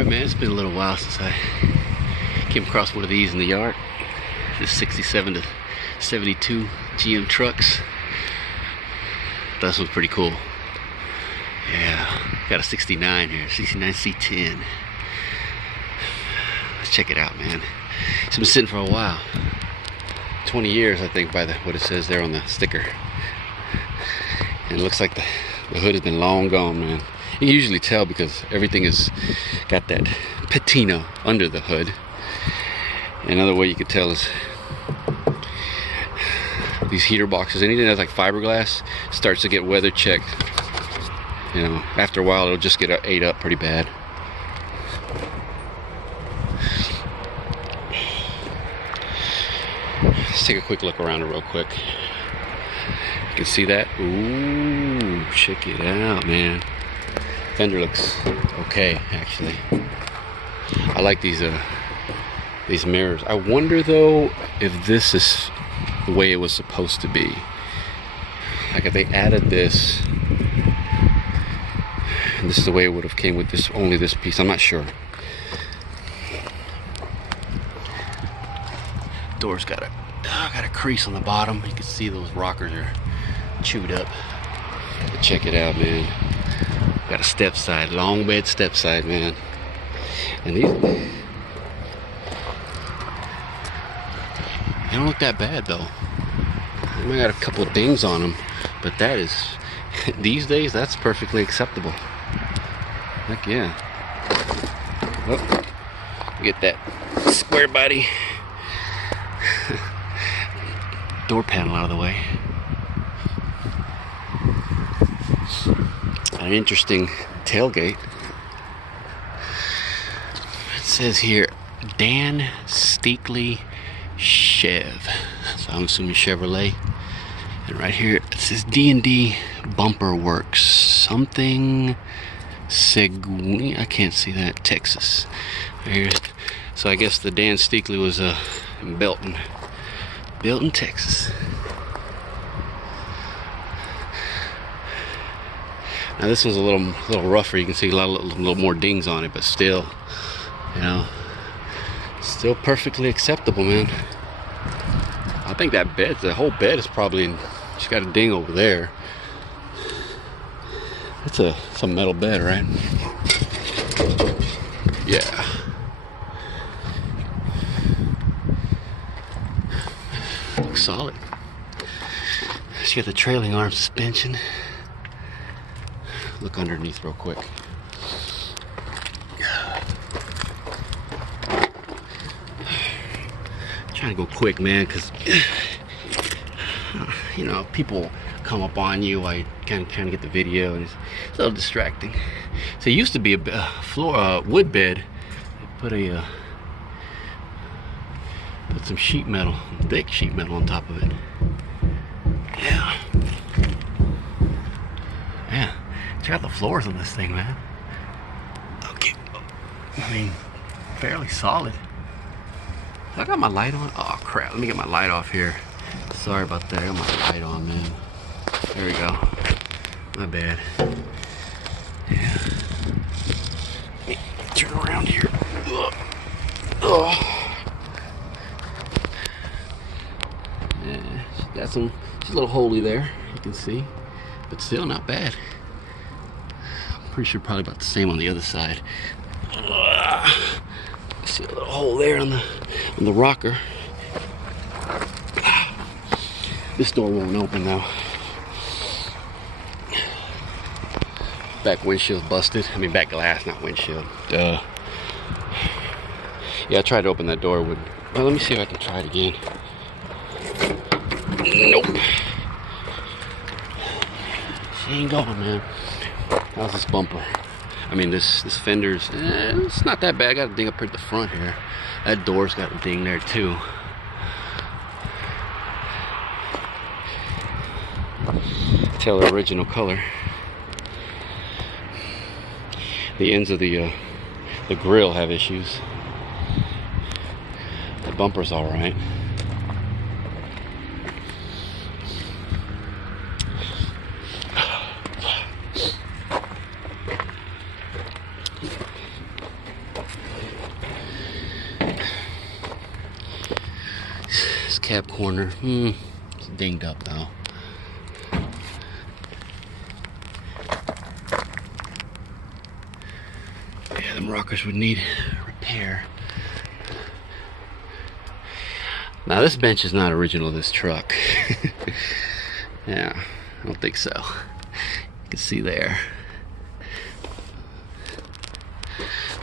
Alright man, it's been a little while since I came across one of these in the yard. This 67 to 72 GM trucks. This one's pretty cool. Yeah, got a 69 here, 69 C10. Let's check it out, man. It's been sitting for a while. 20 years, I think, by what it says there on the sticker. And it looks like the hood has been long gone, man. You can usually tell because everything has got that patina under the hood. Another way you could tell is these heater boxes, anything that's like fiberglass starts to get weather checked. You know, after a while it'll just get ate up pretty bad. Let's take a quick look around it real quick. You can see that. Ooh, check it out, man. Fender looks okay, actually. I like these mirrors. I wonder though if this is the way it was supposed to be. Like if they added this, and this is the way it would have came with this, only this piece. I'm not sure. Door's got a crease on the bottom. You can see those rockers are chewed up. But check it out, man. Got a Stepside, long bed Stepside, man. And these, they don't look that bad though. I might got a couple of dings on them, but that is, these days, that's perfectly acceptable. Heck yeah. Oh, get that square body door panel out of the way. An interesting tailgate. It says here Dan Steakley Chev, so I'm assuming Chevrolet. And right here it says D&D Bumper Works, something Seguin, I can't see that, Texas. Right here. So I guess the Dan Steakley was in Belton, Texas. Now this one's a little rougher. You can see a little more dings on it, but still, you know, still perfectly acceptable, man. I think that bed, the whole bed is probably, she's got a ding over there. It's a metal bed, right? Yeah. Looks solid. She got the trailing arm suspension. Look underneath real quick. Trying to go quick, man, because you know, people come up on you while you're kind of trying to get the video, and it's a little distracting. So it used to be a wood bed. They put some sheet metal, thick sheet metal on top of it. Yeah. Yeah. Check out the floors on this thing, man. Okay. I mean, fairly solid. I got my light on. Oh crap, let me get my light off here. Sorry about that, I got my light on, man. There we go. My bad. Yeah. Hey, turn around here. Ugh. Ugh. Yeah, got some, just a little holey there, you can see. But still not bad. I'm pretty sure probably about the same on the other side. See a little hole there on the rocker. This door won't open now. Back windshield busted. I mean back glass, not windshield. Duh. Yeah, I tried to open that door. Well, let me see if I can try it again. Nope. She ain't going, man. How's this bumper? I mean, this fender's, it's not that bad. I got a ding up here at the front here. That door's got a ding there too. Tell the original color. The ends of the grill have issues. The bumper's all right. cab corner. It's dinged up though. Yeah, them rockers would need repair. Now this bench is not original to this truck. Yeah, I don't think so. You can see there.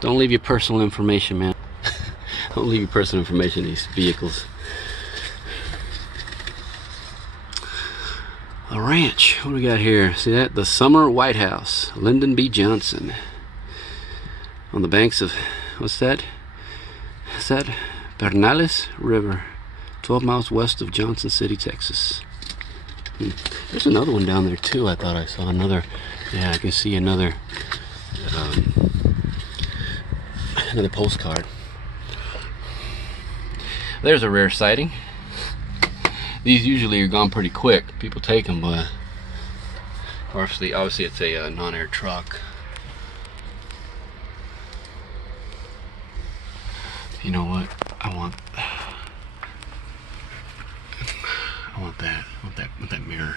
Don't leave your personal information, man. Don't leave your personal information in these vehicles. A ranch. What do we got here? See that? The Summer White House. Lyndon B. Johnson. On the banks of, what's that? Is that Bernales River, 12 miles west of Johnson City, Texas. There's another one down there too. I thought I saw another. Yeah, I can see another another postcard. There's a rare sighting. These usually are gone pretty quick. People take them, but obviously it's a non-air truck. You know what? I want that mirror,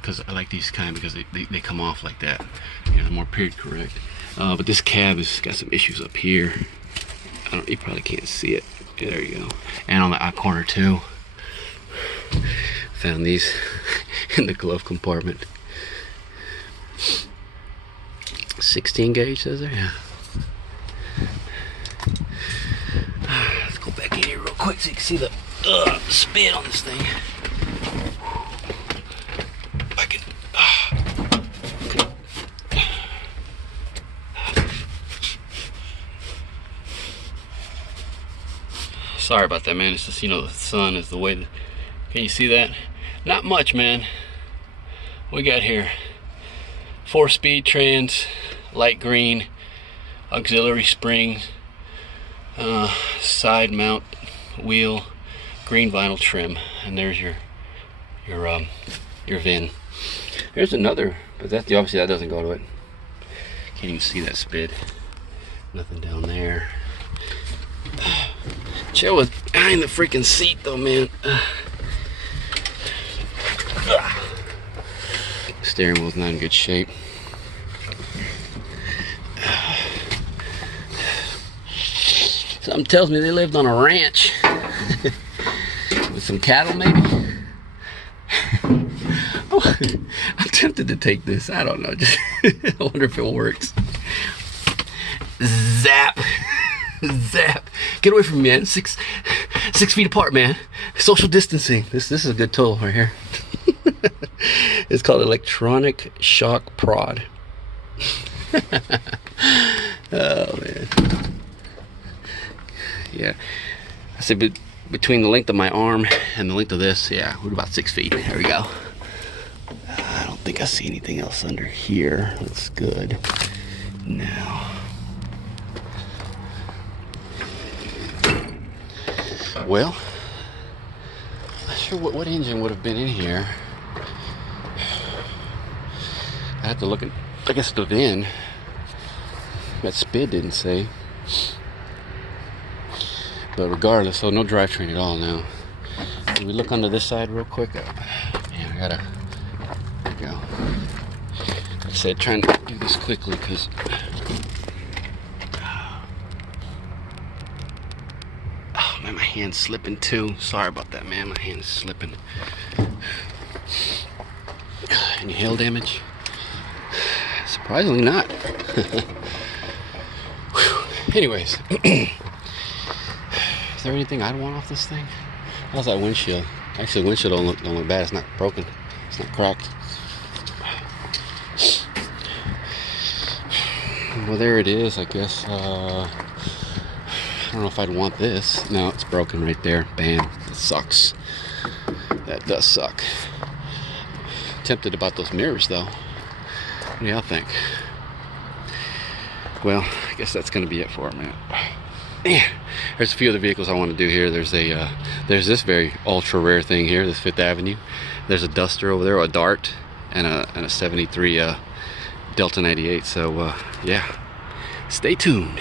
because I like these kind because they come off like that. You know, more period correct. But this cab has got some issues up here. You probably can't see it. Yeah, there you go. And on the eye corner too. Found these in the glove compartment. 16 gauge says there. Yeah. Let's go back in here real quick so you can see the spin on this thing. I can. Sorry about that, man. It's just, you know, the sun is the way that. Can you see that? Not much, man. We got here 4-speed trans, light green, auxiliary springs, side mount wheel, green vinyl trim, and there's your VIN. There's another, but that's obviously that doesn't go to it. Can't even see that spid. Nothing down there. Chill with behind the freaking seat though, man. Steering wheel's not in good shape. Something tells me they lived on a ranch with some cattle, maybe. Oh, I'm tempted to take this. I don't know. Just I wonder if it works. Zap, zap. Get away from me, man. Six feet apart, man. Social distancing. This is a good tool right here. It's called electronic shock prod. Oh man. Yeah. I said between the length of my arm and the length of this, yeah, we're about 6 feet. There we go. I don't think I see anything else under here. That's good. Now. Well, not sure what engine would have been in here. I have to look at, I guess, the VIN. That spid didn't say. But regardless, so no drivetrain at all now. Can we look under this side real quick? Yeah, I gotta, there we go. Like I said, trying to do this quickly because man, my hand's slipping too. Sorry about that, man. My hand's slipping. Any hail damage? Surprisingly not. Anyways, is there anything I'd want off this thing? How's that windshield? Actually, the windshield don't look bad. It's not broken. It's not cracked. Well, there it is. I guess. I don't know if I'd want this. No, it's broken right there. Bam. That sucks. That does suck. Tempted about those mirrors, though. What do y'all think? Well, I guess that's going to be it for it, man. Yeah. There's a few other vehicles I want to do here. There's this very ultra rare thing here, this 5th Avenue. There's a Duster over there, a Dart, and a 73 Delta 98. So, yeah. Stay tuned.